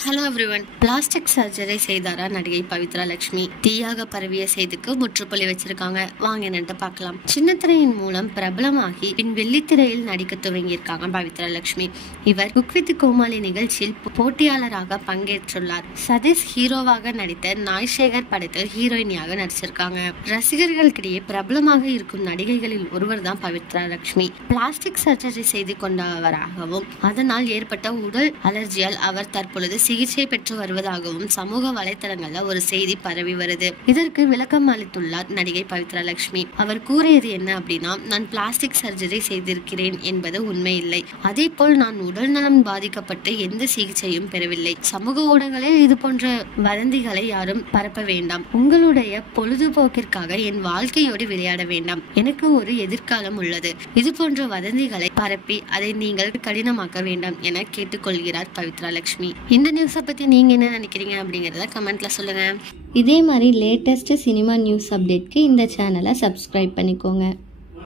Hello everyone. Plastic surgery செய்தாரா நடிகை பவித்ரா லட்சுமி? தீயாக பரவிய செய்திக்கு முற்றுப்புள்ளி வச்சிருக்காங்க. வாங்க என்னட்டு பார்க்கலாம். சின்னத்திரையின் மூலம் பிரபலமாகி பின் வெள்ளித்திரையில் நடிக்க துவங்கியிருக்காங்க பவித்ரா லட்சுமி. இவர் குக் வித் கோமாளி நிகழ்ச்சியில் போட்டியாளராக பங்கேற்றுள்ளார். சதீஷ் ஹீரோவாக நடித்த நாய்சேகர் படத்தில் ஹீரோயினியாக நடிச்சிருக்காங்க. ரசிகர்களுக்கிடையே பிரபலமாக இருக்கும் நடிகைகளில் ஒருவர் தான் பவித்ரா லட்சுமி. பிளாஸ்டிக் சர்ஜரி செய்து கொண்டவராகவும் அதனால் ஏற்பட்ட உடல் அலர்ஜியால் அவர் தற்பொழுது சிகிச்சை பெற்று வருவதாகவும் சமூக வலைதளங்கள்ல ஒரு செய்தி பரவி வருது. இதற்கு விளக்கம் அளித்துள்ளார் நடிகை பவித்ரா லட்சுமி. அவர் கூறியது என்ன அப்படின்னா, நான் பிளாஸ்டிக் சர்ஜரி செய்திருக்கிறேன் என்பது உண்மை இல்லை. அதே போல் நான் உடல் நலம் பாதிக்கப்பட்டு எந்த சிகிச்சையும் பெறவில்லை. சமூக ஊடகங்களில் இது போன்ற வதந்திகளை யாரும் பரப்ப வேண்டாம். உங்களுடைய பொழுதுபோக்கிற்காக என் வாழ்க்கையோடு விளையாட வேண்டாம். எனக்கு ஒரு எதிர்காலம் உள்ளது. இது போன்ற வதந்திகளை பரப்பி அதை நீங்கள் கடினமாக்க வேண்டாம் என கேட்டுக்கொள்கிறார் பவித்ரா லட்சுமி. இந்த நியூஸை பற்றி நீங்கள் என்ன நினைக்கிறீங்க அப்படிங்கிறத கமெண்ட்ல சொல்லுங்கள். இதே மாதிரி லேட்டஸ்ட் சினிமா நியூஸ் அப்டேட்க்கு இந்த சேனலை சப்ஸ்கிரைப் பண்ணிக்கோங்க.